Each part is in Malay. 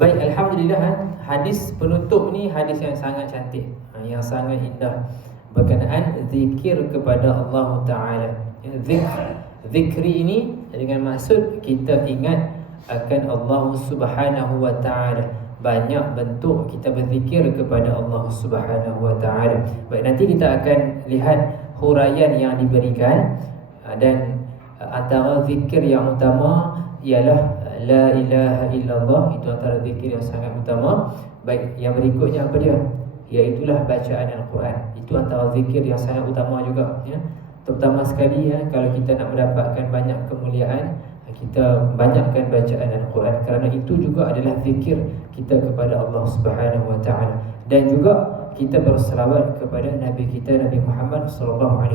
Baik, alhamdulillah, hadis penutup ni hadis yang sangat cantik, yang sangat indah berkenaan zikir kepada Allah Ta'ala. Zikri ini dengan maksud kita ingat akan Allah Subhanahu Wa Ta'ala. Banyak bentuk kita berzikir kepada Allah Subhanahu Wa Ta'ala. Baik, nanti kita akan lihat huraian yang diberikan, dan antara zikir yang utama ialah La ilaha illallah. Itu antara zikir yang sangat utama. Baik, yang berikutnya apa dia? Iaitulah bacaan Al-Quran. Itu antara zikir yang sangat utama juga, ya. Terutama sekali, ya, kalau kita nak mendapatkan banyak kemuliaan, kita banyakkan bacaan Al-Quran, kerana itu juga adalah zikir kita kepada Allah Subhanahu Wa Ta'ala. Dan juga kita berselawat kepada Nabi kita, Nabi Muhammad SAW.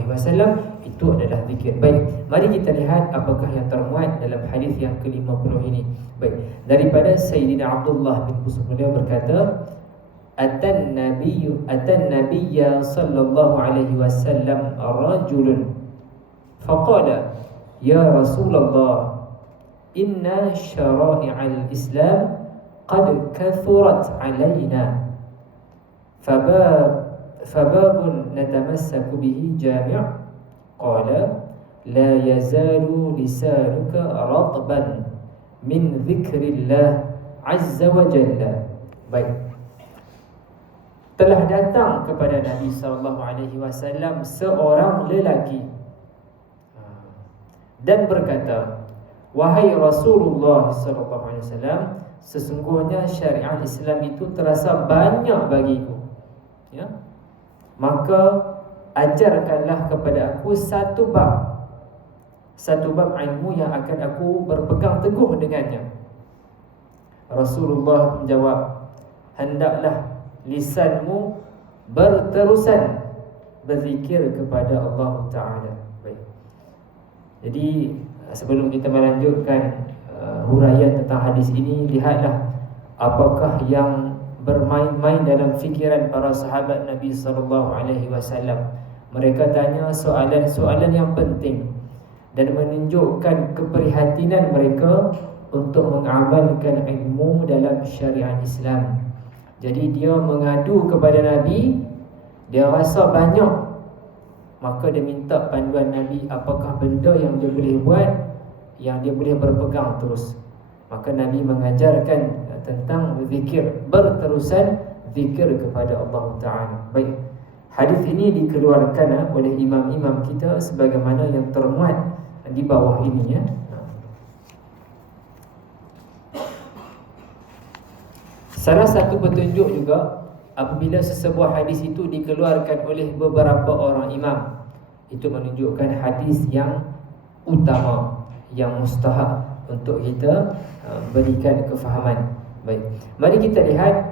Itu adalah zikir. Baik, mari kita lihat apakah yang termuat dalam hadis yang ke-50 ini. Baik, daripada Sayyidina Abdullah bin Busr, beliau berkata, Atan Nabiyya sallallahu alaihi wasallam rajulun faqala, Ya Rasulullah, inna syara'i'al Islam qad kathurat alaina, fababun natamassaku bihi jami'. Qala la yazalu lisanuka ratban min dhikrillah azza wa jalla. Baik, telah datang kepada Nabi SAW seorang lelaki dan berkata, Wahai Rasulullah SAW, sesungguhnya syariat Islam itu terasa banyak bagiku, ya? Maka ajarkanlah kepada aku satu bab ilmu yang akan aku berpegang teguh dengannya. Rasulullah menjawab, hendaklah lisanmu berterusan berzikir kepada Allah Ta'ala. Baik, jadi sebelum kita melanjutkan huraian tentang hadis ini, lihatlah apakah yang bermain-main dalam fikiran para sahabat Nabi SAW. Mereka tanya soalan-soalan yang penting dan menunjukkan keprihatinan mereka untuk mengamalkan ilmu dalam syariat Islam. Jadi dia mengadu kepada Nabi, dia rasa banyak, maka dia minta panduan Nabi apakah benda yang dia boleh buat, yang dia boleh berpegang terus. Maka Nabi mengajarkan tentang zikir, berterusan zikir kepada Allah Ta'ala. Baik, hadis ini dikeluarkan oleh imam-imam kita sebagaimana yang termuat di bawah ini, ya. Salah satu petunjuk juga apabila sesebuah hadis itu dikeluarkan oleh beberapa orang imam, itu menunjukkan hadis yang utama, yang mustahab untuk kita berikan kefahaman. Baik, mari kita lihat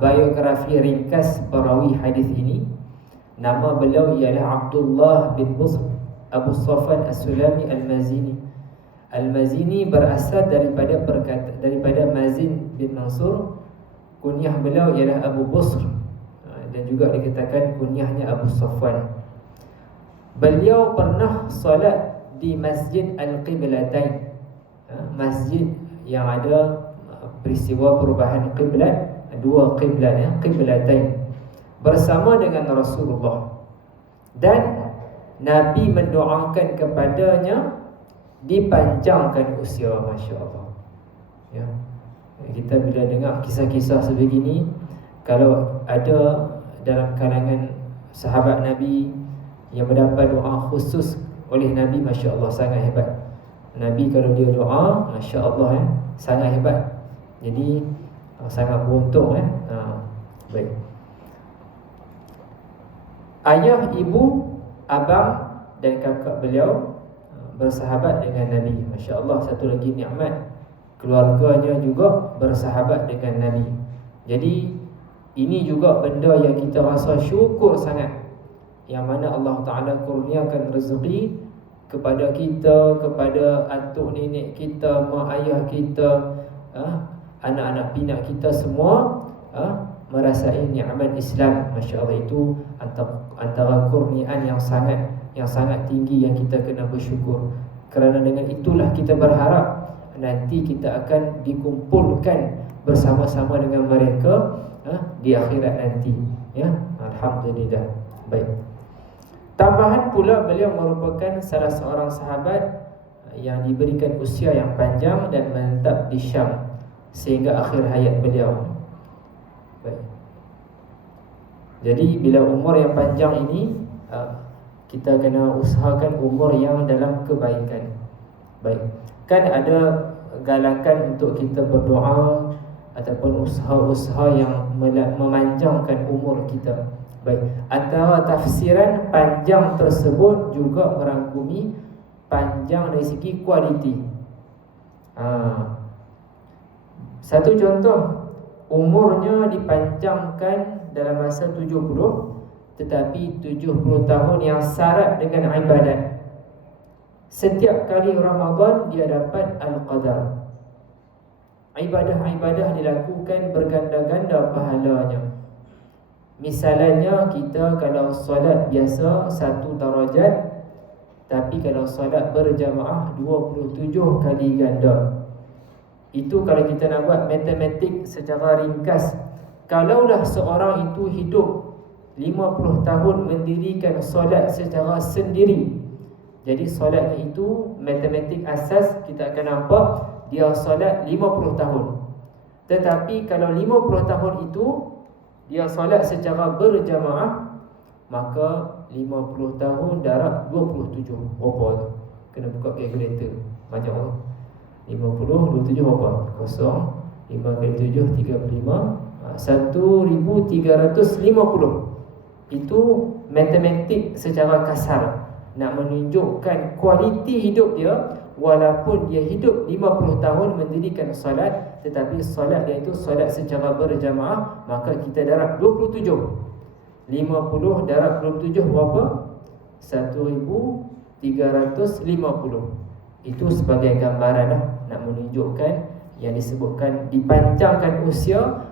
biografi ringkas perawi hadis ini. Nama beliau ialah Abdullah bin Busr Abu Safwan As-Sulami Al-Mazini. Al-Mazini berasal daripada Mazin bin Mansur. Kunyah beliau ialah Abu Busr, dan juga dikatakan kunyahnya Abu Safwan. Beliau pernah solat di Masjid Al-Qiblatain, masjid yang ada peristiwa perubahan qiblat, dua qiblat, ya, Qiblatain, bersama dengan Rasulullah. Dan Nabi mendoakan kepadanya dipanjangkan usia. Masya Allah, ya. Kita bila dengar kisah-kisah sebegini, kalau ada dalam kalangan sahabat Nabi yang mendapat doa khusus oleh Nabi, Masya Allah, sangat hebat. Nabi kalau dia doa, Masya Allah, ya, sangat hebat. Jadi sangat beruntung, ya. Baik, ayah, ibu, abang dan kakak beliau bersahabat dengan Nabi. Masya Allah, satu lagi nikmat, keluarganya juga bersahabat dengan Nabi. Jadi ini juga benda yang kita rasa syukur sangat, yang mana Allah Ta'ala kurniakan rezeki kepada kita, kepada atuk nenek kita, mak ayah kita, anak-anak pinak kita semua merasai nikmat Islam. Masya Allah, itu antara kurniaan yang sangat tinggi yang kita kena bersyukur. Kerana dengan itulah kita berharap nanti kita akan dikumpulkan bersama-sama dengan mereka di akhirat nanti, ya. Alhamdulillah. Baik. Tambahan pula, beliau merupakan salah seorang sahabat yang diberikan usia yang panjang dan menetap di Syam sehingga akhir hayat beliau. Baik. Jadi bila umur yang panjang ini, kita kena usahakan umur yang dalam kebaikan. Baik. Kan ada galakan untuk kita berdoa ataupun usaha-usaha yang memanjangkan umur kita. Baik. Antara tafsiran panjang tersebut juga merangkumi panjang dari segi kualiti. Satu contoh, umurnya dipanjangkan dalam masa 70, tetapi 70 tahun yang syarat dengan ibadat. Setiap kali Ramadan dia dapat Al-Qadar. Ibadah-ibadah dilakukan berganda-ganda pahalanya. Misalnya kita kalau solat biasa 1 darajat, tapi kalau solat berjamaah 27 kali ganda. Itu kalau kita nak buat matematik secara ringkas, kalaulah seorang itu hidup 50 tahun mendirikan solat secara sendiri, jadi solatnya itu matematik asas kita akan nampak dia solat 50 tahun. Tetapi kalau 50 tahun itu dia solat secara berjamaah, maka 50 tahun darab 27. Berapa tu? Kena buka kalkulator. Banyak tu. 50, 27 berapa? Kosong. 5 kali 7, 35. 1350. Itu matematik secara kasar, nak menunjukkan kualiti hidup dia. Walaupun dia hidup 50 tahun mendirikan solat, tetapi solat dia itu solat secara berjamaah, maka kita darab 27. 50 darab 27 berapa? 1350. Itu sebagai gambaran nak menunjukkan yang disebutkan dipanjangkan usia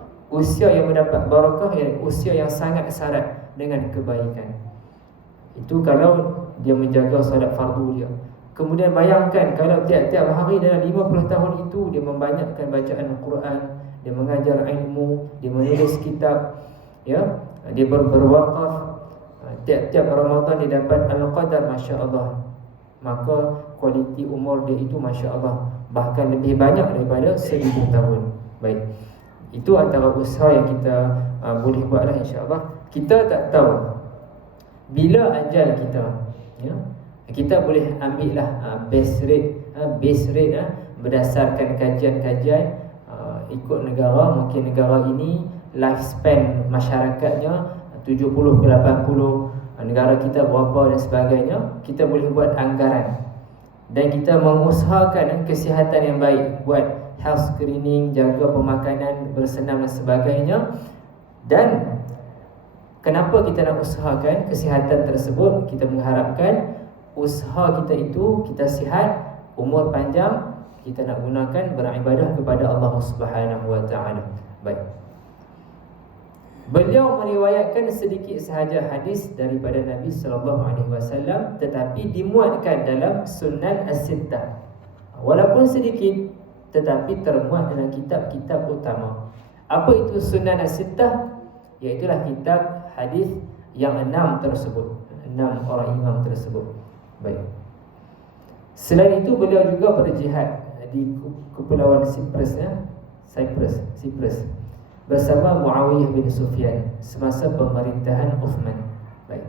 yang mendapat barakah, yang usia yang sangat syarat dengan kebaikan. Itu kalau dia menjaga solat fardu dia. Kemudian bayangkan kalau tiap-tiap hari dalam 50 tahun itu dia membanyakkan bacaan Al-Quran, dia mengajar ilmu, dia menulis kitab, ya, dia berwakaf. Tiap-tiap Ramadan dia dapat Al-Qadar, masya-Allah. Maka kualiti umur dia itu masya-Allah bahkan lebih banyak daripada 1000 tahun. Baik. Itu antara usaha yang kita boleh buatlah, insya-Allah. Kita tak tahu bila ajal kita, ya. Kita boleh ambil lah base rate berdasarkan kajian-kajian ikut negara. Mungkin negara ini lifespan masyarakatnya 70 ke 80, negara kita berapa dan sebagainya. Kita boleh buat anggaran dan kita mengusahakan kesihatan yang baik, buat health screening, jaga pemakanan, bersenam dan sebagainya. Dan kenapa kita nak usahakan kesihatan tersebut? Kita mengharapkan usaha kita itu, kita sihat, umur panjang, kita nak gunakan beribadah kepada Allah Subhanahu wa taala. Baik. Beliau meriwayatkan sedikit sahaja hadis daripada Nabi sallallahu alaihi wasallam, tetapi dimuatkan dalam Sunan As-Sittah. Walaupun sedikit, tetapi termuat dalam kitab-kitab utama. Apa itu Sunan As-Sittah? Iaitulah kitab hadis yang 6 tersebut, 6 orang imam tersebut. Baik. Selain itu beliau juga berjihad di Kepulauan Cyprus bersama Muawiyah bin Sufyan semasa pemerintahan Uthman. Baik.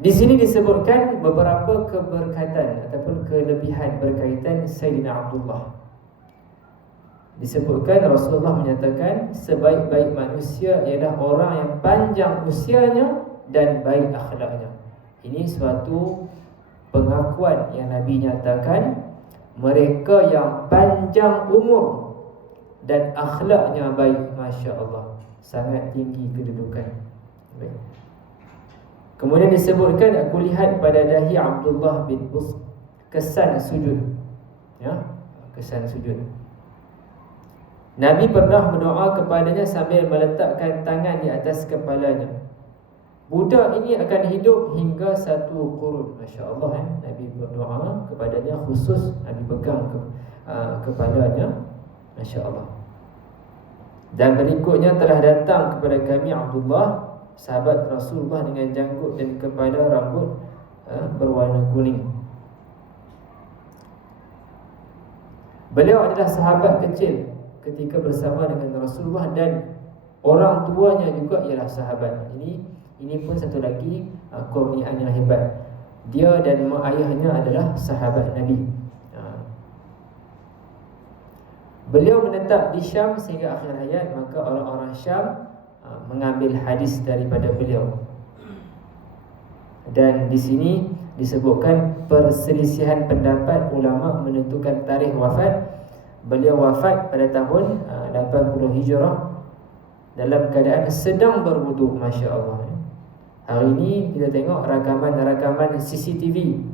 Di sini disebutkan beberapa keberkatan ataupun kelebihan berkaitan Sayyidina Abdullah. Disebutkan Rasulullah menyatakan sebaik-baik manusia ialah orang yang panjang usianya dan baik akhlaknya. Ini suatu pengakuan yang Nabi nyatakan, mereka yang panjang umur dan akhlaknya baik, masya-Allah, sangat tinggi kedudukan. Baik. Kemudian disebutkan, aku lihat pada dahi Abdullah bin Bus kesan sujud, ya, kesan sujud. Nabi pernah berdoa kepadanya sambil meletakkan tangan di atas kepalanya. Budak ini akan hidup hingga 1 qurun. Masya Allah, Nabi berdoa kepadanya, khusus Nabi pegang kepalanya. Masya Allah. Dan berikutnya telah datang kepada kami Abdullah, sahabat Rasulullah, dengan janggut dan kepala rambut berwarna kuning. Beliau adalah sahabat kecil ketika bersama dengan Rasulullah, dan orang tuanya juga ialah sahabat. Ini pun satu lagi kurniaan yang hebat. Dia dan mak ayahnya adalah sahabat Nabi. Beliau menetap di Syam sehingga akhir hayat. Maka orang-orang Syam mengambil hadis daripada beliau. Dan di sini disebutkan perselisihan pendapat ulama menentukan tarikh wafat. Beliau wafat pada tahun 80 Hijrah dalam keadaan sedang berwuduk. Masya Allah. Hari ini kita tengok rakaman-rakaman CCTV,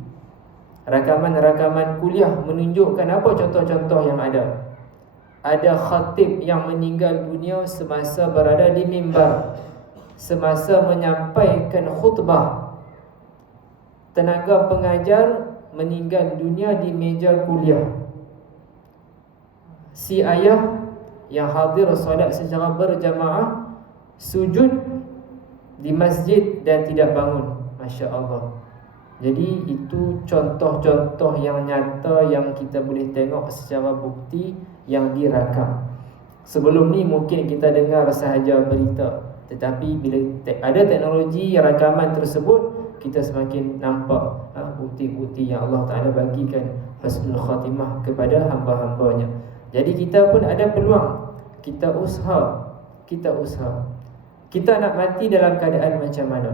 rakaman-rakaman kuliah menunjukkan apa contoh-contoh yang ada. Ada khatib yang meninggal dunia semasa berada di mimbar, semasa menyampaikan khutbah. Tenaga pengajar meninggal dunia di meja kuliah. Si ayah yang hadir solat secara berjamaah sujud di masjid dan tidak bangun. Masya Allah. Jadi itu contoh-contoh yang nyata yang kita boleh tengok secara bukti yang dirakam. Sebelum ni mungkin kita dengar sahaja berita, tetapi bila ada teknologi rakaman tersebut, kita semakin nampak bukti-bukti yang Allah Ta'ala bagikan husnul khatimah kepada hamba-hambanya. Jadi kita pun ada peluang. Kita usaha. Kita nak mati dalam keadaan macam mana?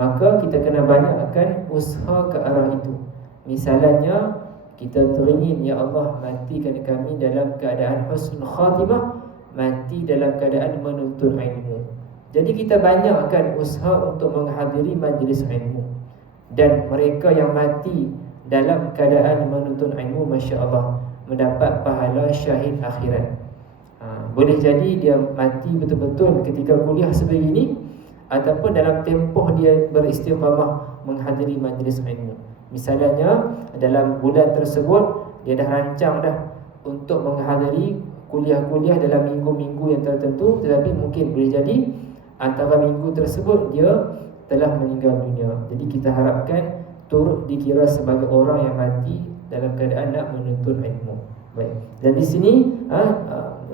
Maka kita kena banyakkan usaha ke arah itu. Misalnya, kita teringin, ya Allah, matikan kami dalam keadaan husnul khatimah, mati dalam keadaan menuntut ilmu. Jadi kita banyakkan usaha untuk menghadiri majlis ilmu. Dan mereka yang mati dalam keadaan menuntut ilmu, Masya Allah, mendapat pahala syahid akhirat. Boleh jadi dia mati betul-betul ketika kuliah sebegini, ataupun dalam tempoh dia beristiqamah menghadiri majlis ilmu. Misalnya dalam bulan tersebut dia dah rancang dah untuk menghadiri kuliah-kuliah dalam minggu-minggu yang tertentu, tetapi mungkin boleh jadi antara minggu tersebut dia telah meninggal dunia. Jadi kita harapkan turut dikira sebagai orang yang mati dalam keadaan nak menuntut ilmu. Baik. Dan di sini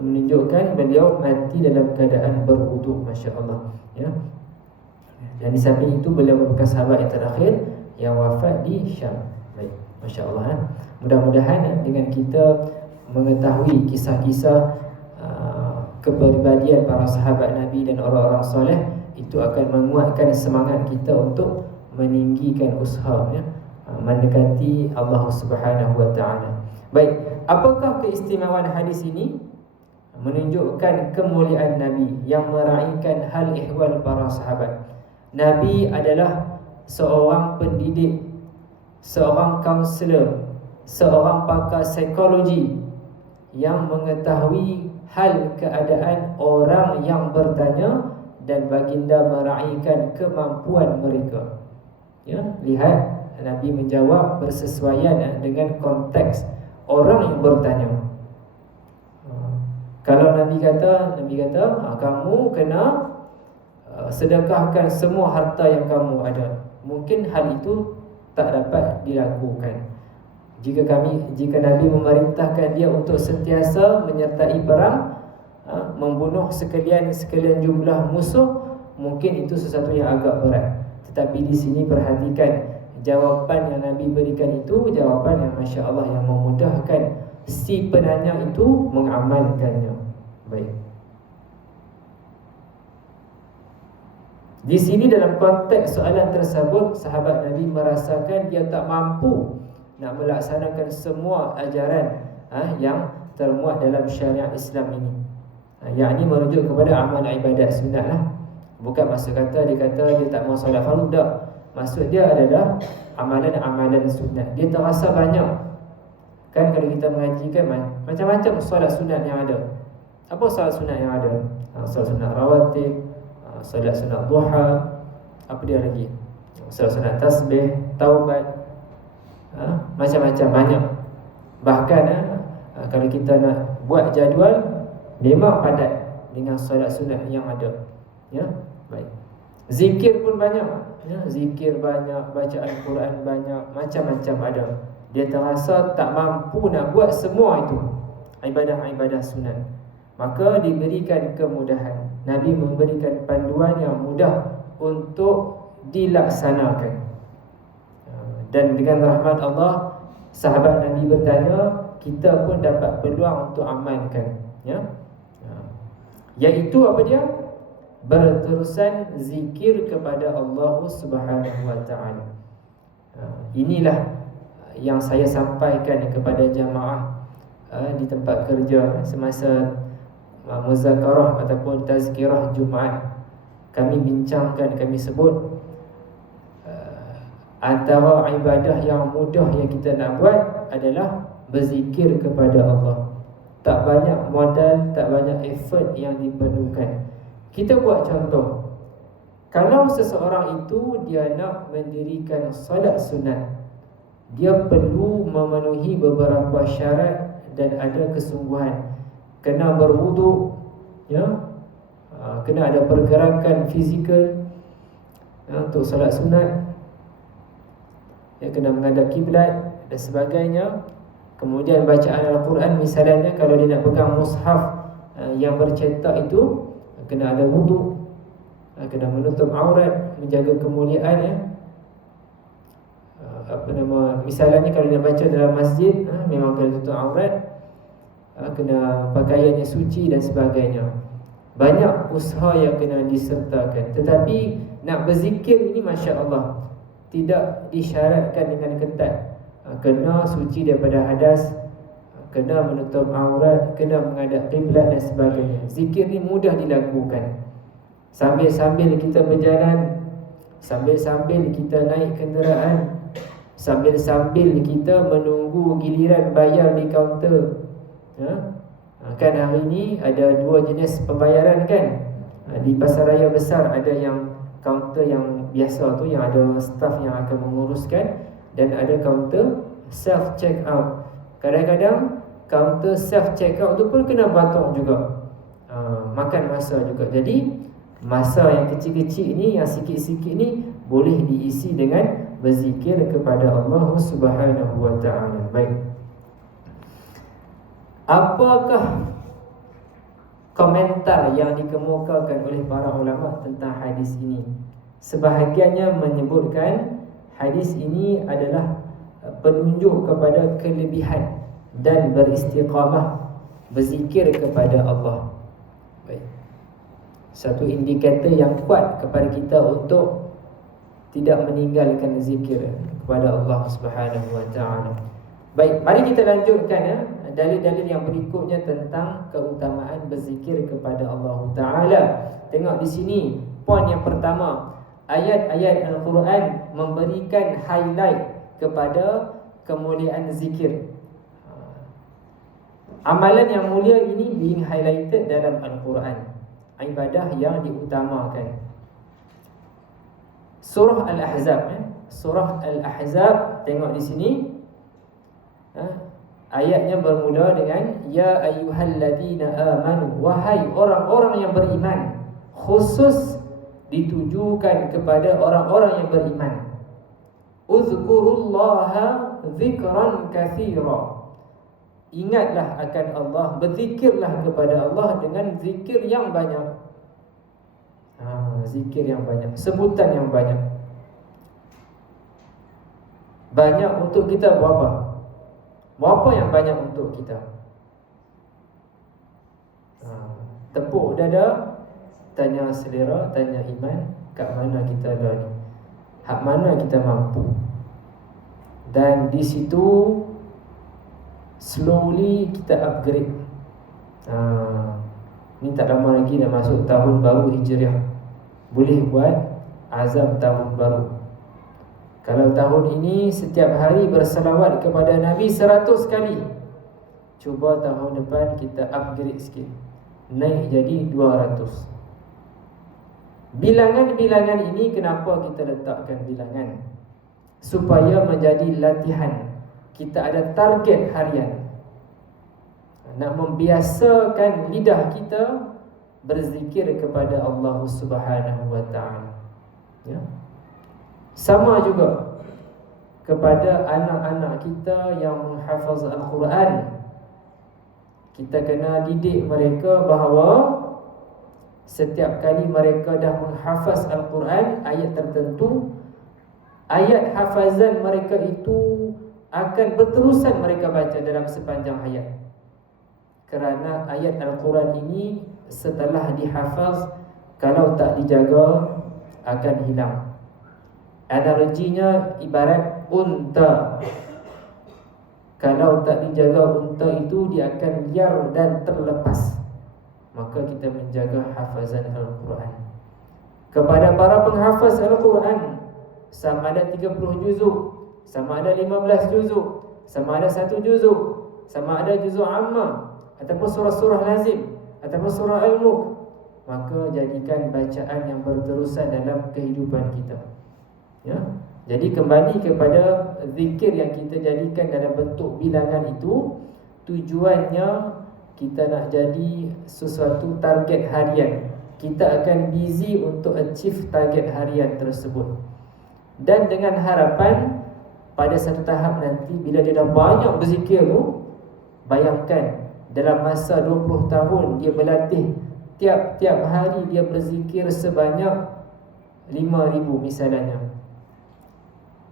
menunjukkan beliau mati dalam keadaan berwuduk. Masya Allah, ya. Dan di samping itu beliau merupakan sahabat yang terakhir yang wafat di Syam. Baik, Masya Allah. Mudah-mudahan dengan kita mengetahui kisah-kisah kepribadian para sahabat Nabi dan orang-orang soleh, itu akan menguatkan semangat kita untuk meninggikan usaha, ya, mendekati Allah Subhanahu wa Ta'ala. Baik, apakah keistimewaan hadis ini? Menunjukkan kemuliaan Nabi yang meraihkan hal ihwal para sahabat. Nabi adalah seorang pendidik, seorang kaunselor, seorang pakar psikologi yang mengetahui hal keadaan orang yang bertanya, dan baginda meraihkan kemampuan mereka. Ya, lihat Nabi menjawab bersesuaian dengan konteks orang yang bertanya. Kalau Nabi kata kamu kena sedekahkan semua harta yang kamu ada, mungkin hal itu tak dapat dilakukan. Jika Nabi memerintahkan dia untuk sentiasa menyertai perang, membunuh sekalian jumlah musuh, mungkin itu sesuatu yang agak berat. Tetapi di sini perhatikan jawapan yang Nabi berikan, itu jawapan yang Masya Allah, yang memudahkan si penanya itu mengamalkannya. Baik. Di sini dalam konteks soalan tersebut, sahabat Nabi merasakan dia tak mampu nak melaksanakan semua ajaran yang termuat dalam syariat Islam ini. Yang ini merujuk kepada amal ibadat sunat lah. Bukan maksud kata dia tak mahu solat fardu, tak. Maksud dia adalah amalan-amalan sunat. Dia terasa banyak. Kan kalau kita mengajikan macam-macam solat sunat yang ada. Apa solat sunat yang ada? Solat sunat rawatib, solat sunat duha, apa dia lagi, solat sunat tasbih, taubat, macam-macam banyak. Bahkan kalau kita nak buat jadual, memang padat dengan solat sunat yang ada. Ya, baik. Zikir pun banyak, ya, zikir banyak, bacaan Quran banyak, macam-macam ada. Dia terasa tak mampu nak buat semua itu ibadah-ibadah sunat, maka diberikan kemudahan. Nabi memberikan panduan yang mudah untuk dilaksanakan. Dan dengan rahmat Allah, sahabat Nabi bertanya, kita pun dapat peluang untuk amalkan, ya. Iaitu apa dia? Berterusan zikir kepada Allah Subhanahu wa taala. Inilah yang saya sampaikan kepada jamaah di tempat kerja semasa muzakarah ataupun tazkirah Jumaat. Kami bincangkan, kami sebut antara ibadah yang mudah yang kita nak buat adalah berzikir kepada Allah. Tak banyak modal, tak banyak effort yang diperlukan. Kita buat contoh. Kalau seseorang itu dia nak mendirikan solat sunat, dia perlu memenuhi beberapa syarat dan ada kesungguhan. Kena berwuduk, ya, kena ada pergerakan fizikal, ya, untuk solat sunat, ya, kena menghadap kiblat dan sebagainya. Kemudian bacaan Al-Quran, misalnya kalau dia nak pegang mushaf yang bercetak itu, kena ada wuduk, kena menutup aurat, menjaga kemuliaan, ya. Misalnya kalau dia baca dalam masjid, memang kena tutup aurat, kena pakaiannya suci dan sebagainya. Banyak usaha yang kena disertakan. Tetapi nak berzikir ini, Masya Allah, tidak disyaratkan dengan ketat. Kena suci daripada hadas, kena menutup aurat, kena menghadap kiblat dan sebagainya. Zikir ni mudah dilakukan. Sambil-sambil kita berjalan, sambil-sambil kita naik kenderaan, sambil-sambil kita menunggu giliran bayar di kaunter, ya? Kan hari ni ada dua jenis pembayaran, kan? Di pasaraya besar ada yang kaunter yang biasa tu, yang ada staff yang akan menguruskan, dan ada kaunter self check out. Kadang-kadang kaunter self check out tu pun kena batok juga, makan masa juga. Jadi masa yang kecil-kecil ni, yang sikit-sikit ni, boleh diisi dengan berzikir kepada Allah Subhanahu wa taala. Baik. Apakah komentar yang dikemukakan oleh para ulama tentang hadis ini? Sebahagiannya menyebutkan hadis ini adalah penunjuk kepada kelebihan dan beristiqamah berzikir kepada Allah. Baik. Satu indikator yang kuat kepada kita untuk tidak meninggalkan zikir kepada Allah Subhanahu wa taala. Baik, mari kita lanjutkan, ya, dalil-dalil yang berikutnya tentang keutamaan berzikir kepada Allah taala. Tengok di sini, poin yang pertama, ayat-ayat Al-Quran memberikan highlight kepada kemuliaan zikir. Amalan yang mulia ini being highlighted dalam Al-Quran, ibadah yang diutamakan. Surah Al-Ahzab, Surah Al-Ahzab, tengok di sini, ayatnya bermula dengan ya ayyuhalladzina amanu, wahai orang-orang yang beriman. Khusus ditujukan kepada orang-orang yang beriman. Uzkurullaha zikran katsira. Ingatlah akan Allah, berzikirlah kepada Allah dengan zikir yang banyak. Zikir yang banyak, sebutan yang banyak. Banyak untuk kita berapa? Berapa yang banyak untuk kita? Tepuk dada, tanya selera, tanya iman, kat mana kita ada ni? Hak mana kita mampu? Dan di situ slowly kita upgrade. Ni tak lama lagi dah masuk tahun baru Hijriah. Boleh buat azam tahun baru. Kalau tahun ini setiap hari berselawat kepada Nabi 100 kali, cuba tahun depan kita upgrade sikit, naik jadi 200. Bilangan-bilangan ini kenapa kita letakkan bilangan? Supaya menjadi latihan. Kita ada target harian. Nak membiasakan lidah kita berzikir kepada Allah Subhanahu wa taala. Ya. Sama juga kepada anak-anak kita yang menghafaz Al-Quran. Kita kena didik mereka bahawa setiap kali mereka dah menghafaz Al-Quran, ayat tertentu, ayat hafazan mereka itu akan berterusan mereka baca dalam sepanjang hayat. Kerana ayat Al-Quran ini setelah dihafaz, kalau tak dijaga akan hilang. Analoginya ibarat unta. Kalau tak dijaga unta itu, dia akan liar dan terlepas. Maka kita menjaga hafazan Al-Quran. Kepada para penghafaz Al-Quran, sama ada 30 juzuk, sama ada 15 juzuk, sama ada 1 juzuk, sama ada juzuk ammah, ataupun surah-surah lazim, ataupun surah Al-Mulk, maka jadikan bacaan yang berterusan dalam kehidupan kita. Ya. Jadi kembali kepada zikir yang kita jadikan dalam bentuk bilangan itu, tujuannya kita nak jadi sesuatu target harian. Kita akan busy untuk achieve target harian tersebut. Dan dengan harapan pada satu tahap nanti, bila dia dah banyak berzikir tu, bayangkan dalam masa 20 tahun dia berlatih, tiap-tiap hari dia berzikir sebanyak 5,000 misalnya.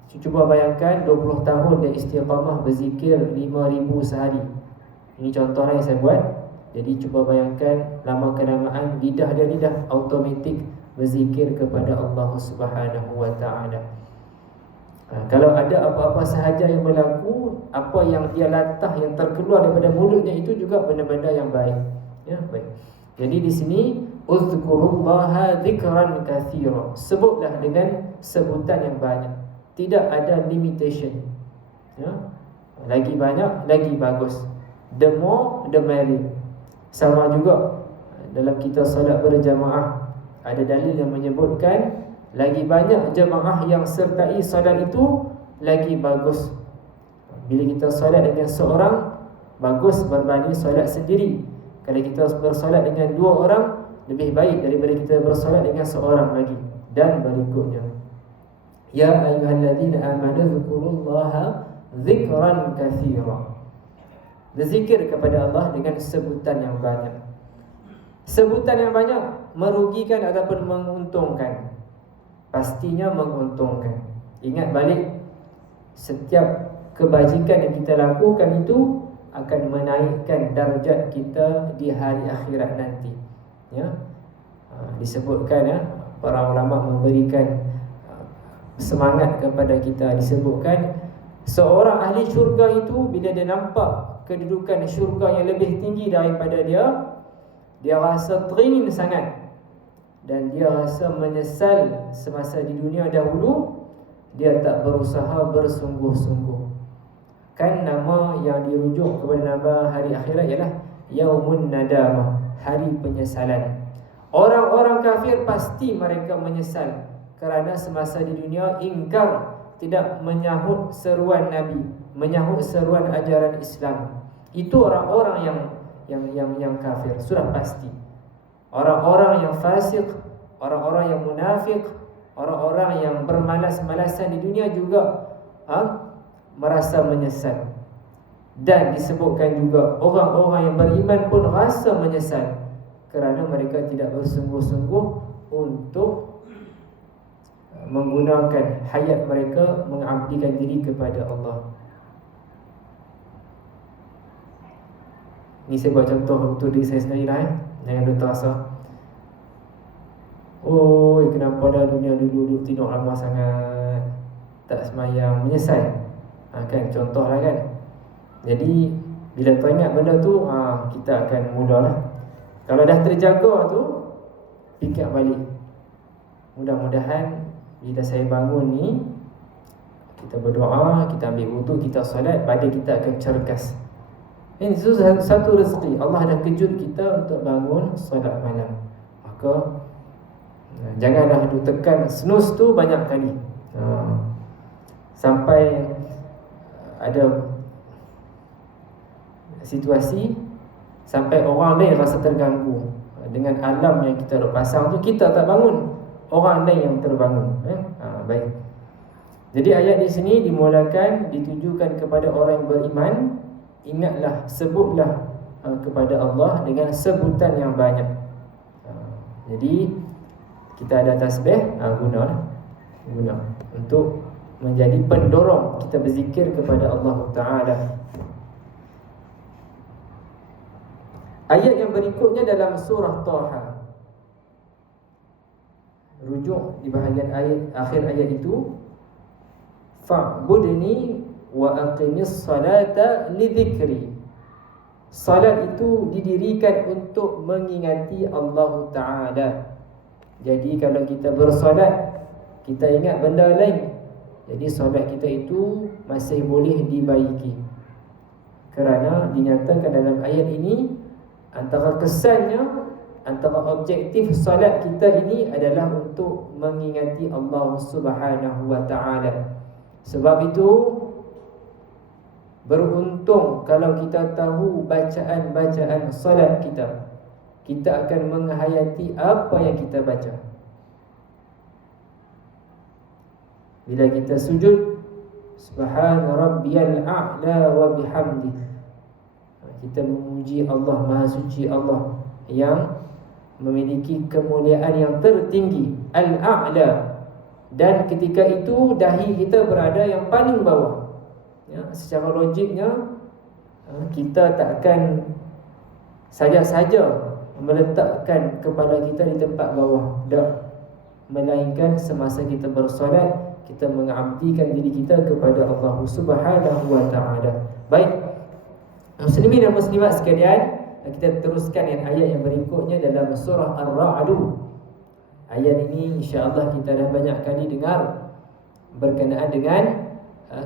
Cuba bayangkan 20 tahun dia istiqamah berzikir 5,000 sehari. Ini contoh yang saya buat. Jadi cuba bayangkan lama-kelamaan lidah dia lidah automatik berzikir kepada Allah Subhanahu wa taala. Kalau ada apa-apa sahaja yang berlaku, apa yang dia latah, yang terkeluar daripada mulutnya, itu juga benda-benda yang baik. Ya, baik. Jadi di sini uzkurullaha dzikran katsira. Sebutlah dengan sebutan yang banyak. Tidak ada limitation. Ya. Lagi banyak, lagi bagus. The more, the merrier. Sama juga dalam kita solat berjamaah, ada dalil yang menyebutkan lagi banyak jemaah yang sertai solat itu, lagi bagus. Bila kita solat dengan seorang, bagus berbanding solat sendiri. Kalau kita bersolat dengan 2 orang, lebih baik daripada kita bersolat dengan seorang lagi. Dan berikutnya, ya ayyuhalladzina amanu dzkurullaha dzikran katsira. Berzikir kepada Allah dengan sebutan yang banyak. Sebutan yang banyak merugikan ataupun menguntungkan? Pastinya menguntungkan. Ingat balik, setiap kebajikan yang kita lakukan itu akan menaikkan darjat kita di hari akhirat nanti. Ya, disebutkan, ya, para ulama memberikan semangat kepada kita. Disebutkan seorang ahli syurga itu, bila dia nampak kedudukan syurga yang lebih tinggi daripada dia, dia rasa teringin sangat. Dan dia rasa menyesal semasa di dunia dahulu dia tak berusaha bersungguh-sungguh. Kan nama yang dirujuk kepada nama hari akhirat ialah Yaumun Nadamah, hari penyesalan. Orang-orang kafir pasti mereka menyesal kerana semasa di dunia ingkar, tidak menyahut seruan Nabi, menyahut seruan ajaran Islam. Itu orang-orang yang kafir, sudah pasti. Orang-orang yang fasik, orang-orang yang munafik, orang-orang yang bermalas-malasan di dunia juga merasa menyesal. Dan disebutkan juga orang-orang yang beriman pun rasa menyesal kerana mereka tidak bersungguh-sungguh untuk menggunakan hayat mereka mengabdikan diri kepada Allah. Ini saya buat contoh untuk diri saya sendiri lah, jangan duk terasa, oh kenapa dah dunia dulu tidur lama sangat, tak semayang, menyesal. Kan contoh lah kan. Jadi bila teringat benda tu, kita akan mudah lah. Kalau dah terjaga tu, fikir balik. Mudah-mudahan bila saya bangun ni, kita berdoa, kita ambil wudu, kita solat, badan kita akan cergas. Ini satu rezeki. Allah dah kejut kita untuk bangun solat malam. Maka Janganlah duk tekan snooze tu banyak kali, sampai ada situasi sampai orang lain rasa terganggu dengan alam yang kita dah pasang tu. Kita tak bangun, orang lain yang terbangun. Baik. Jadi ayat di sini dimulakan ditujukan kepada orang yang beriman. Ingatlah, sebutlah kepada Allah dengan sebutan yang banyak. Jadi kita ada tasbih, guna untuk menjadi pendorong kita berzikir kepada Allah Ta'ala. Ayat yang berikutnya dalam surah Taha. Rujuk di bahagian ayat akhir ayat itu, fa'budni wa aqimis salata li dhikri. Salat itu didirikan untuk mengingati Allah Ta'ala. Jadi kalau kita bersolat, kita ingat benda lain, jadi solat kita itu masih boleh dibaiki. Kerana dinyatakan dalam ayat ini, antara kesannya, antara objektif solat kita ini adalah untuk mengingati Allah Subhanahu wa Ta'ala. Sebab itu beruntung kalau kita tahu bacaan-bacaan solat kita, kita akan menghayati apa yang kita baca. Bila kita sujud, Subhana rabbiyal a'la wa bihamdi, kita memuji Allah, Maha Suci Allah yang memiliki kemuliaan yang tertinggi, Al-A'la. Dan ketika itu dahi kita berada yang paling bawah. Secara logiknya kita takkan saja-saja meletakkan kepala kita di tempat bawah, tak. Melainkan semasa kita bersolat, kita mengabdikan diri kita kepada Allah Subhanahu wa Ta'ala. Baik, muslimin dan muslimat sekalian, kita teruskan dengan ayat yang berikutnya dalam surah Ar-Ra'd. Ayat ini insya-Allah kita dah banyak kali dengar berkenaan dengan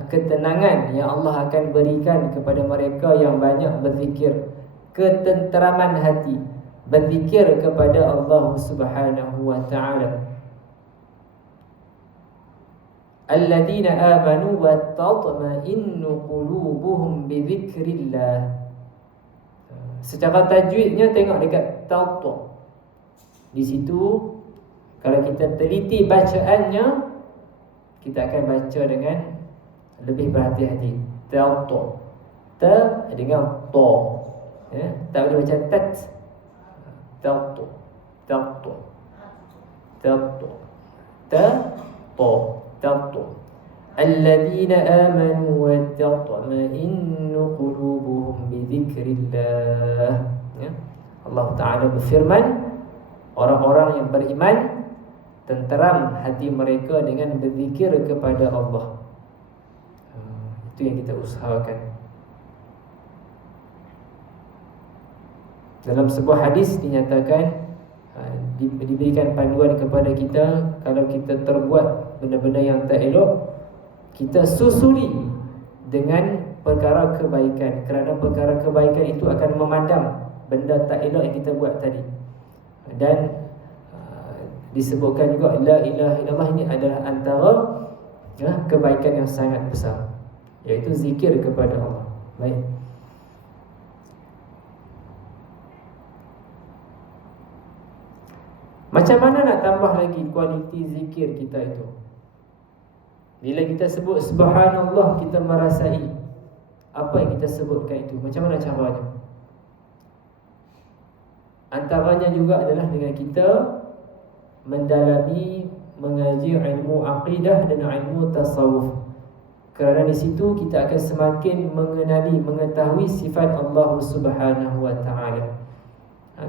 ketenangan yang Allah akan berikan kepada mereka yang banyak berzikir, ketenteraman hati berzikir kepada Allah Subhanahu wa Ta'ala. Alladzina amanu wa tatma'innu qulubuhum bi dzikrillah. Secara tajwidnya tengok dekat tautu. Di situ kalau kita teliti bacaannya, kita akan baca dengan lebih berhati-hati. Tautu. Ta dengan to. Tak boleh baca tat. Tautu. Tautu. Tautu. Ta to. Tautu. Alladzina amanu wa tatma'innu qulubuhum bi dzikrillah. Allah Ta'ala berfirman, orang-orang yang beriman tenteram hati mereka dengan berzikir kepada Allah. Itu yang kita usahakan. Dalam sebuah hadis dinyatakan, diberikan panduan kepada kita, kalau kita terbuat benda-benda yang tak elok, kita susuli dengan perkara kebaikan, kerana perkara kebaikan itu akan memandang benda tak elok yang kita buat tadi. Dan disebutkan juga la ilaha illallah ini adalah antara kebaikan yang sangat besar, iaitu zikir kepada Allah. Baik. Macam mana nak tambah lagi kualiti zikir kita itu? Bila kita sebut subhanallah, kita merasai apa yang kita sebutkan itu. Macam mana caranya? Antaranya juga adalah dengan kita mendalami, mengaji ilmu aqidah dan ilmu tasawuf. Kerana di situ kita akan semakin mengenali, mengetahui sifat Allah Subhanahu wa Ta'ala.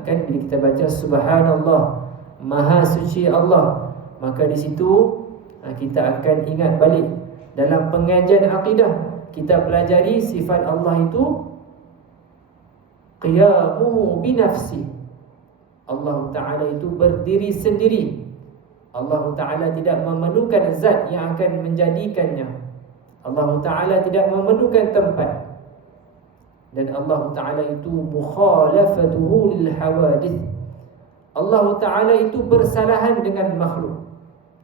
Kan bila kita baca subhanallah, Maha Suci Allah, maka di situ kita akan ingat balik dalam pengajian akidah, kita pelajari sifat Allah itu qiyamuhu binafsi. Allah Ta'ala itu berdiri sendiri. Allah Ta'ala tidak memerlukan zat yang akan menjadikannya. Allah Ta'ala tidak memerlukan tempat. Dan Allah Ta'ala itu mukhalafatuhu lil hawadith. Allah Ta'ala itu bersalahan dengan makhluk,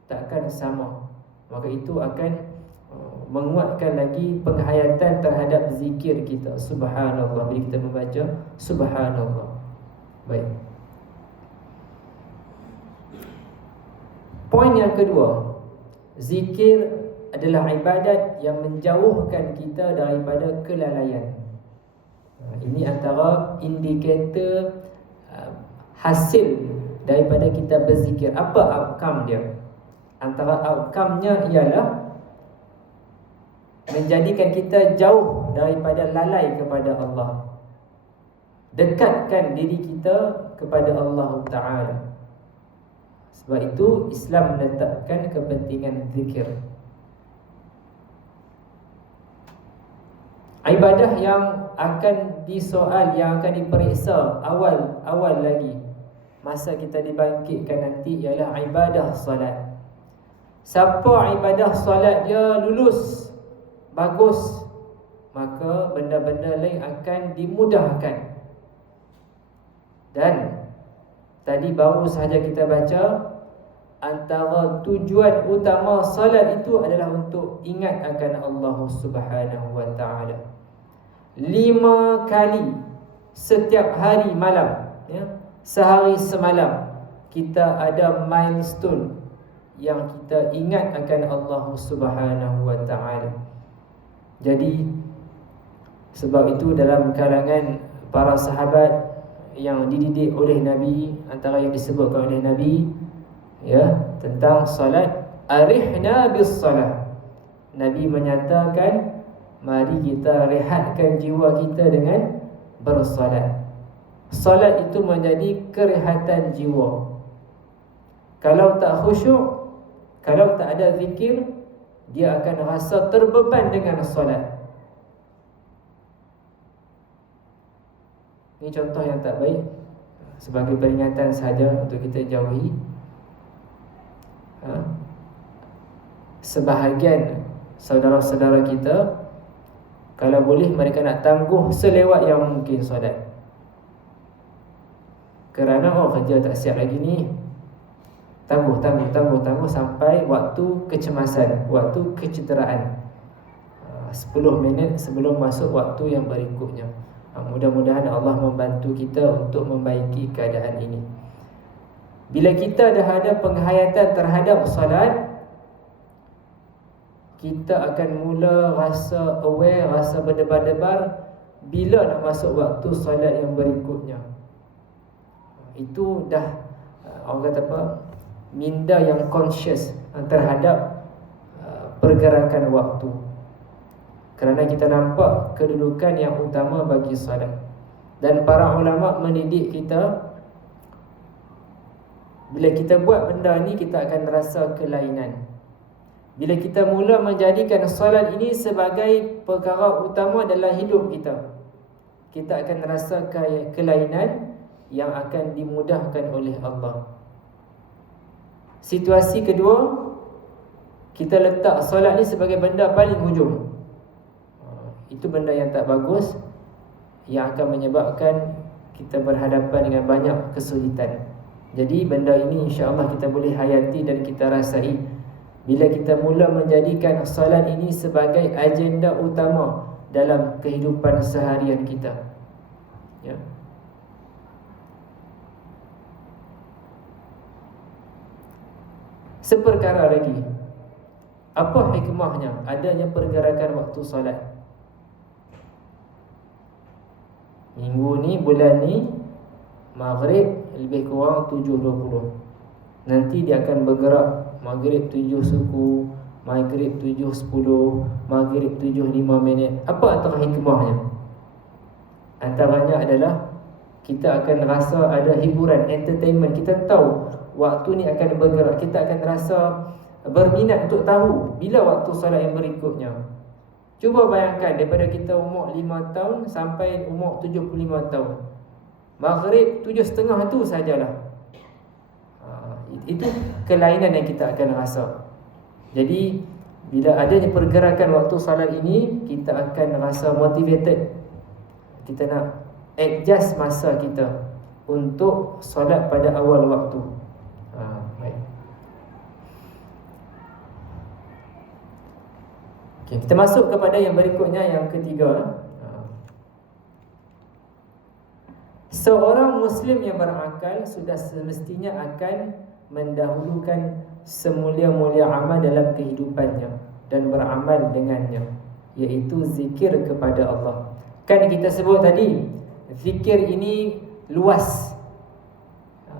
takkan sama. Maka itu akan menguatkan lagi penghayatan terhadap zikir kita. Subhanallah, bila kita membaca Subhanallah. Baik. Poin yang kedua, zikir adalah ibadat yang menjauhkan kita daripada kelalaian. Ini antara indikator hasil daripada kita berzikir. Apa outcome dia? Antara outcome-nya ialah menjadikan kita jauh daripada lalai kepada Allah, dekatkan diri kita kepada Allah Ta'ala. Sebab itu Islam menetapkan kepentingan zikir. Ibadah yang akan disoal, yang akan diperiksa awal lagi masa kita dibangkitkan nanti ialah ibadah solat. Siapa ibadah solat dia lulus, bagus, maka benda-benda lain akan dimudahkan. Dan tadi baru sahaja kita baca, antara tujuan utama salat itu adalah untuk ingat akan Allah Subhanahu wa Ta'ala. 5 kali setiap hari malam, ya, sehari semalam kita ada milestone yang kita ingat akan Allah Subhanahu wa Ta'ala. Jadi sebab itu dalam kalangan para sahabat yang dididik oleh Nabi, antara yang disebutkan oleh Nabi, ya, tentang salat, arihna bis salat. Nabi menyatakan, mari kita rehatkan jiwa kita dengan bersolat. Salat itu menjadi kerehatan jiwa. Kalau tak khusyuk, kalau tak ada zikir, dia akan rasa terbeban dengan solat. Ini contoh yang tak baik, sebagai peringatan saja untuk kita jauhi. Sebahagian saudara-saudara kita, kalau boleh mereka nak tangguh selewat yang mungkin solat. Kerana kerja tak siap lagi ni, tangguh sampai waktu kecemasan, waktu kecederaan, 10 minit sebelum masuk waktu yang berikutnya. Mudah-mudahan Allah membantu kita untuk membaiki keadaan ini. Bila kita dah ada penghayatan terhadap salat, kita akan mula rasa aware, rasa berdebar-debar bila nak masuk waktu salat yang berikutnya. Itu dah orang kata apa, minda yang conscious terhadap pergerakan waktu. Kerana kita nampak kedudukan yang utama bagi salat. Dan para ulama mendidik kita, bila kita buat benda ni, kita akan rasa kelainan. Bila kita mula menjadikan salat ini sebagai perkara utama dalam hidup kita, kita akan rasa kelainan yang akan dimudahkan oleh Allah. Situasi kedua, kita letak solat ni sebagai benda paling hujung. Itu benda yang tak bagus, yang akan menyebabkan kita berhadapan dengan banyak kesulitan. Jadi benda ini insya-Allah kita boleh hayati dan kita rasai bila kita mula menjadikan solat ini sebagai agenda utama dalam kehidupan seharian kita. Ya. Seperkara lagi, apa hikmahnya adanya pergerakan waktu solat? Minggu ni, bulan ni, Maghrib lebih kurang 7.20. Nanti dia akan bergerak Maghrib 7 suku, Maghrib 7.10, Maghrib 7.5 minit. Apa antara hikmahnya? Antaranya adalah kita akan rasa ada hiburan, entertainment. Kita tahu waktu ni akan bergerak. Kita akan rasa berminat untuk tahu bila waktu solat yang berikutnya. Cuba bayangkan daripada kita umur 5 tahun sampai umur 75 tahun. Maghrib 7.30 tu sajalah. Itu kelainan yang kita akan rasa. Jadi bila adanya pergerakan waktu salat ini, kita akan rasa motivated. Kita nak adjust masa kita. untuk solat pada awal waktu. Baik. Okay, kita masuk kepada yang berikutnya, yang ketiga. Seorang Muslim yang berakal sudah semestinya akan mendahulukan semulia-mulia amal dalam kehidupannya dan beramal dengannya, iaitu zikir kepada Allah. Kan kita sebut tadi, zikir ini luas,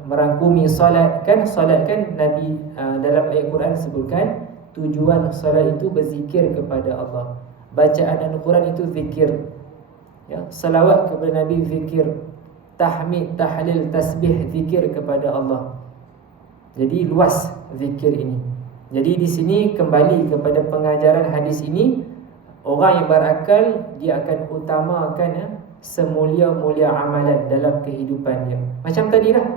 merangkumi solat. Kan solat kan Nabi dalam ayat Quran sebutkan tujuan solat itu berzikir kepada Allah. Bacaan Al-Quran itu zikir, ya, salawat kepada Nabi zikir, tahmid, tahlil, tasbih zikir kepada Allah. Jadi luas zikir ini. Jadi di sini kembali kepada pengajaran hadis ini, orang yang berakal dia akan utamakan semulia-mulia amalan dalam kehidupannya. Macam tadi lah,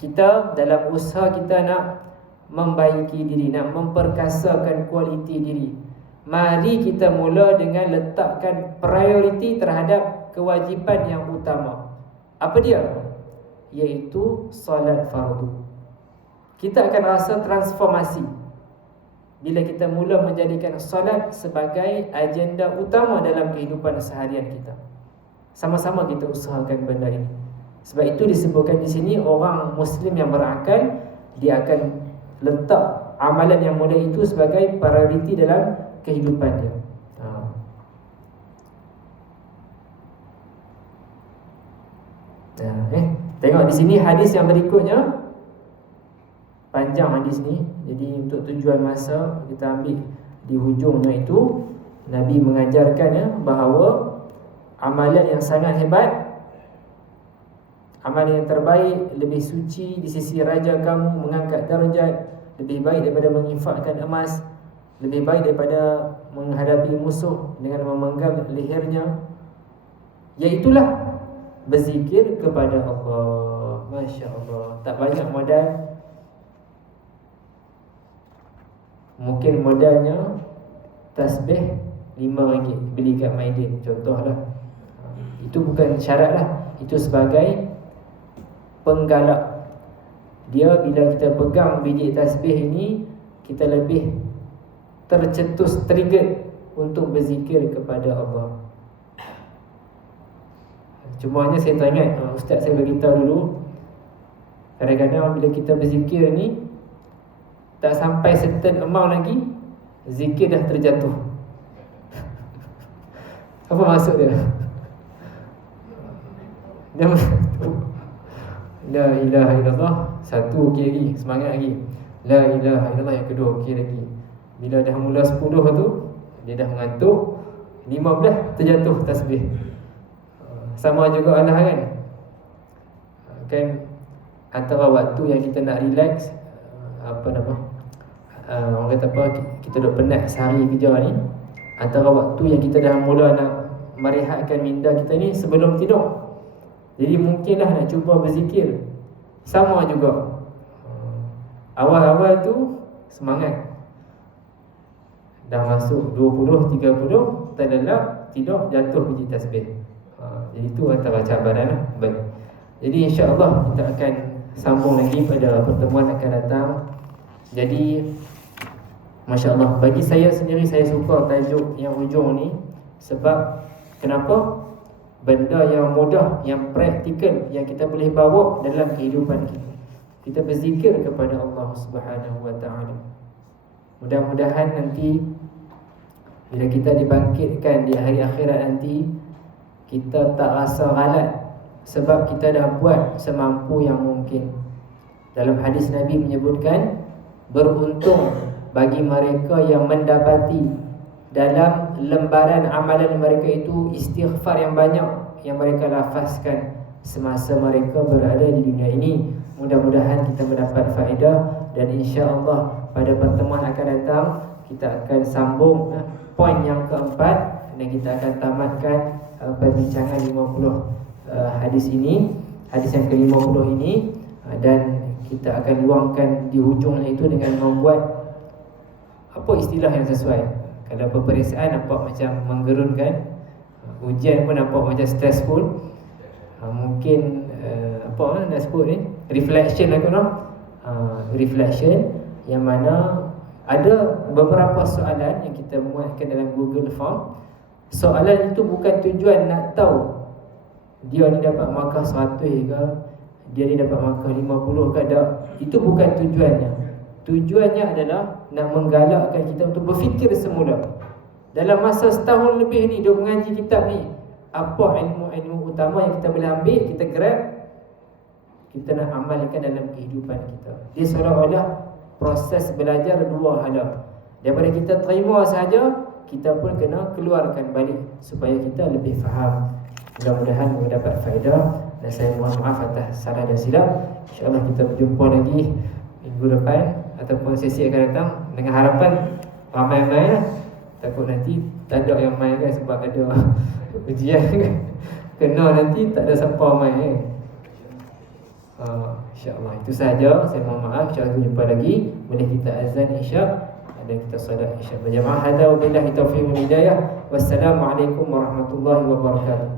kita dalam usaha kita nak membaiki diri, nak memperkasakan kualiti diri, mari kita mula dengan letakkan prioriti terhadap kewajipan yang utama. Apa dia? Iaitu solat fardu. Kita akan rasa transformasi bila kita mula menjadikan solat sebagai agenda utama dalam kehidupan seharian kita. Sama-sama kita usahakan benda ini. Sebab itu disebutkan di sini, orang Muslim yang berakal dia akan letak amalan yang mulia itu sebagai prioriti dalam kehidupan dia. Tengok di sini hadis yang berikutnya. Panjang hadis ni. Jadi untuk tujuan masa kita ambil di hujungnya itu, Nabi mengajarkan bahawa amalan yang sangat hebat, amalan yang terbaik, lebih suci di sisi Raja kamu, mengangkat darjat, lebih baik daripada menginfakkan emas, lebih baik daripada menghadapi musuh dengan memenggal lehernya, iaitulah berzikir kepada Allah. Masya Allah. Tak banyak modal. Mungkin modalnya tasbih RM5 beli kat Maidin, contohlah. Itu bukan syarat lah. Itu sebagai penggalak. Dia bila kita pegang biji tasbih ini, kita lebih tercetus, trigger untuk berzikir kepada Allah. Cuma hanya saya teringat, Ustaz saya beritahu dulu, kadang-kadang bila kita berzikir ni, tak sampai certain amount lagi, zikir dah terjatuh. Apa maksud dia? Dia La ilaha illallah, satu okey lagi, semangat lagi. La ilaha illallah yang kedua okey lagi. Bila dah mula 10 tu, dia dah mengantuk, 15 terjatuh tasbih. Sama juga Allah kan. Kan antara waktu yang kita nak relax, orang kata apa, kita dah penat sehari kerja ni, antara waktu yang kita dah mula nak merehatkan minda kita ni sebelum tidur. Jadi mungkinlah nak cuba berzikir. Sama juga, awal-awal tu semangat, dah masuk 20, 30, terlelap, tidur, jatuh biji tasbih. Jadi itu antara cabaran lah. Baik. Jadi insya-Allah kita akan sambung lagi pada pertemuan akan datang. Jadi masya-Allah, bagi saya sendiri, saya suka tajuk yang hujung ni. Sebab kenapa? Benda yang mudah, yang praktikal, yang kita boleh bawa dalam kehidupan kita. Kita berzikir kepada Allah Subhanahu wa taala. Mudah-mudahan nanti bila kita dibangkitkan di hari akhirat nanti, kita tak rasa ghalat, sebab kita dah buat semampu yang mungkin. Dalam hadis Nabi menyebutkan, beruntung bagi mereka yang mendapati dalam lembaran amalan mereka itu istighfar yang banyak yang mereka lafazkan semasa mereka berada di dunia ini. Mudah-mudahan kita mendapat faedah, dan insya-Allah pada pertemuan akan datang kita akan sambung poin yang keempat, dan kita akan tamatkan perbincangan 50 hadis ini, hadis yang ke-50 ini, dan kita akan luangkan di hujungnya itu dengan membuat apa istilah yang sesuai. Kalau peperiksaan nampak macam menggerunkan, ujian pun nampak macam stressful, Mungkin apa nak sebut ni, reflection lah kot, reflection, yang mana ada beberapa soalan yang kita muatkan dalam Google Form. Soalan itu bukan tujuan nak tahu dia ni dapat markah 100 ke, dia ni dapat markah 50 ke, tak. Itu bukan tujuannya. Tujuannya adalah nak menggalakkan kita untuk berfikir semula. Dalam masa setahun lebih ni duk mengaji kitab ni, apa ilmu-ilmu utama yang kita boleh ambil, kita grab, kita nak amalkan dalam kehidupan kita. Dia seolah-olah proses belajar dua hala. Daripada kita terima saja, kita pun kena keluarkan balik supaya kita lebih faham. Mudah-mudahan mendapat faedah. Dan saya mohon maaf atas salah dan silap. InsyaAllah kita berjumpa lagi minggu depan ataupun sesi akan datang, dengan harapan ramai-ramai lah. Takut nanti tak ada yang main kan, sebab ada ujian kan. Kena nanti tak ada siapa main kan. InsyaAllah itu sahaja. Saya mohon maaf. InsyaAllah kita jumpa lagi. Boleh kita azan isyak dan kita salat isyak berjamaah. Hadza wa billahi taufiq wal hidayah. Wassalamualaikum warahmatullahi wabarakatuh.